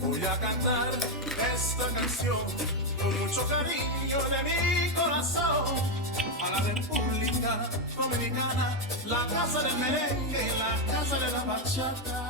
Voy a cantar esta canción con mucho cariño de mi corazón a la República Dominicana, la casa del merengue, la casa de la bachata.